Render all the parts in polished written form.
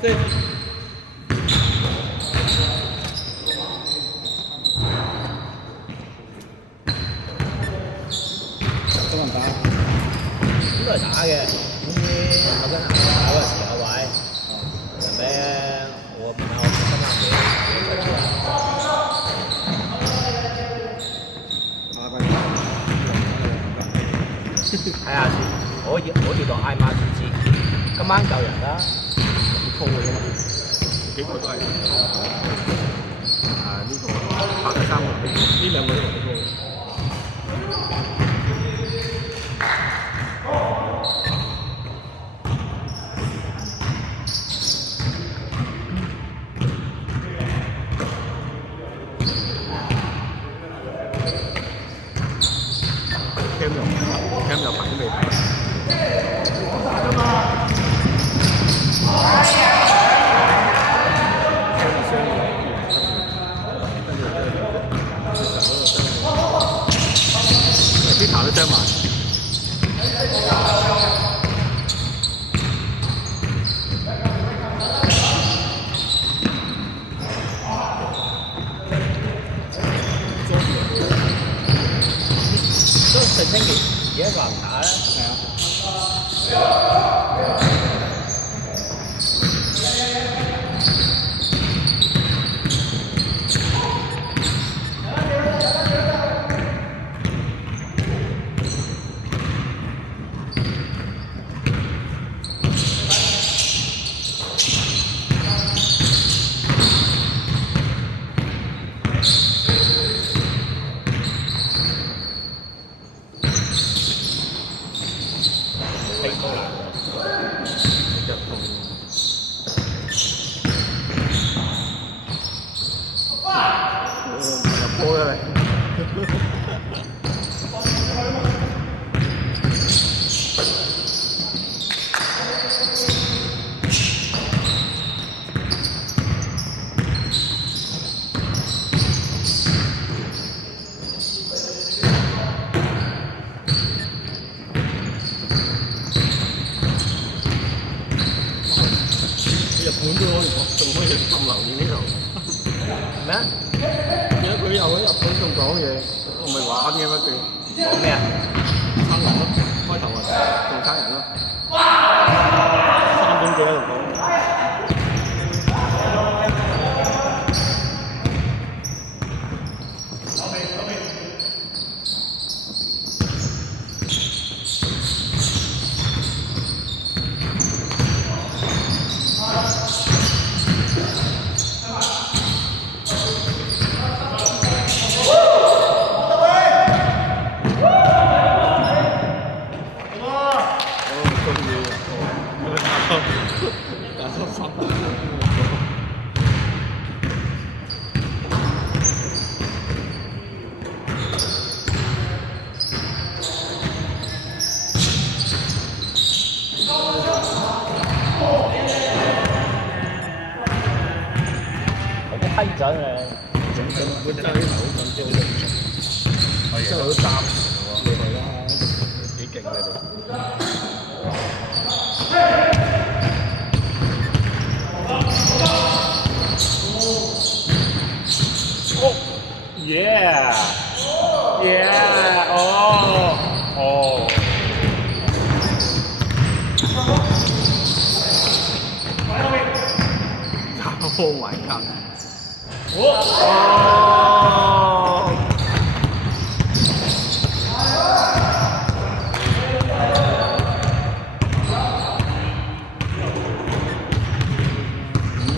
先。都唔打，應該係打嘅。總之我跟下打嗰陣時有位，人哋我問下我今晚睇下先，我要當挨媽先知，今晚夠人啦，咁粗嘅啫嘛，幾個都係呢個拍咗3個，呢兩個都幾高。Cam 又排都未排。啲頭都傷埋。都上星期而家話唔打啦，係啊。日本都可以仲可以咁留意呢度。咩啊？而家佢又喺日本仲講嘢，我咪玩嘅咩佢？講咩啊？撐人咯，開頭啊，仲撐人咯。3點幾喺度講。批准嘅，本身啲頭咁焦慮，真係好擔喎，厲害啦，幾勁你哋。哦 ，yeah，哦。Oh my god！ 唔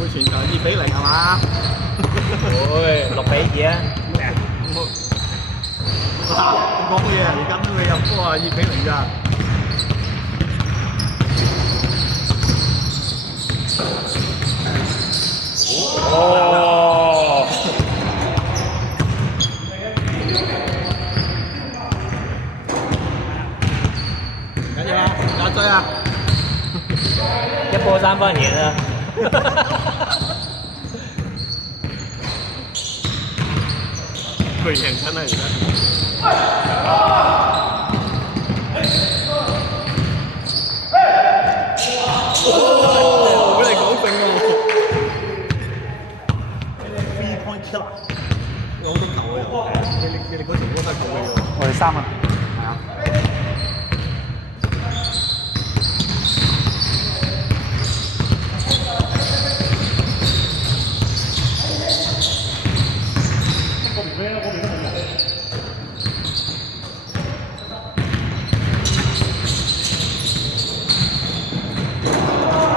會全場2-0係嘛？會6-2啊！講嘢啊！而家都未入波啊，2-0咋？哦！緊要啊！加追啊！一波3分贏啊！佢贏緊啦而家。俾你講正喎！開球。我都球嘅，你嗰條都係球嚟嘅。我哋3啊。係啊。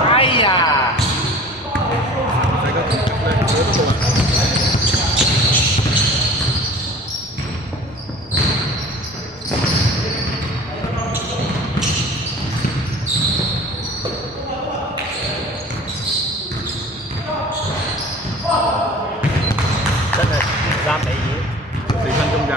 哎呀！大家佢都冇人。真係3比2，4分鐘咋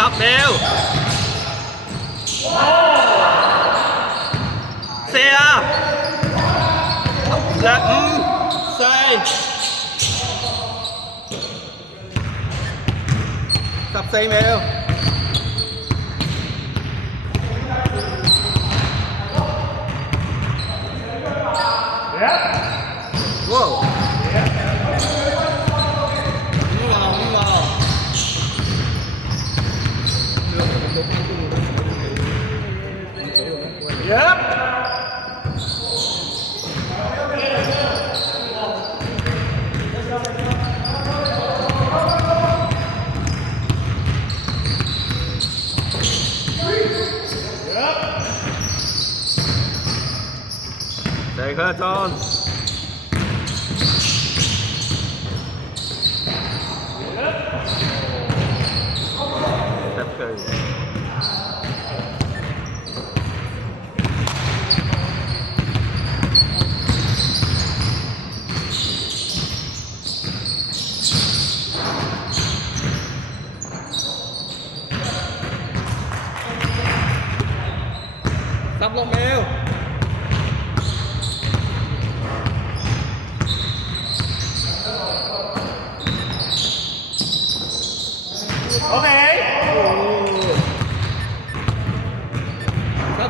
？10秒，射啊！5、4、14秒。哇！射佢啊，John！得佢。16秒。OK。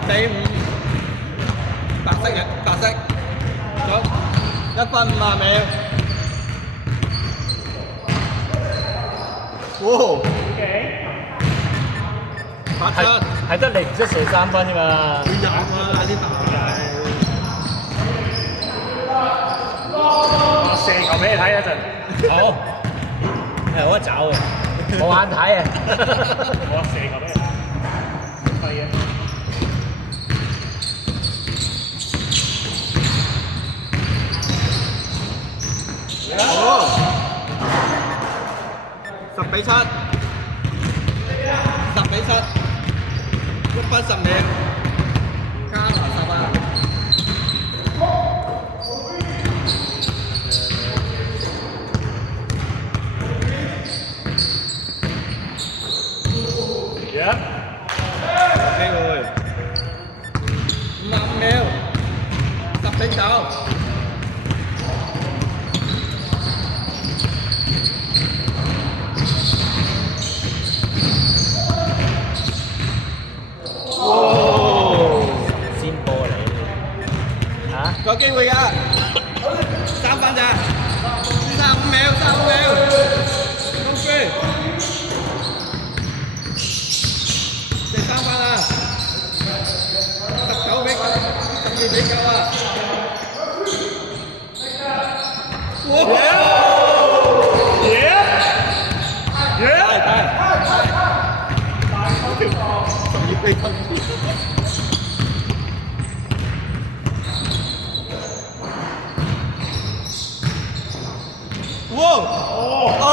7-5，白色嘅，白色。好，1分50秒。哇！係得你唔識射3分啫嘛。佢有啊，呢大我射球俾你睇一陣。好，係我找嘅，冇眼睇啊。我射球俾你睇。係嘅。好，10比7，10比7，1分10秒，加埋10啊！有機會，55秒，10比9。有機會㗎，3分咋，35秒，35秒，公輸，射3分啊，19比12比9啊，12比9。哇！哦！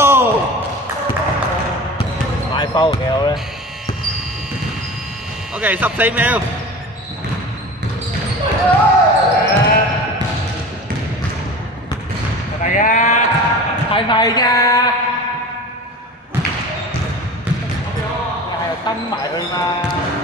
買快foul幾好咧。OK， 14秒。係咪啊？係咪㗎？係登埋去嘛？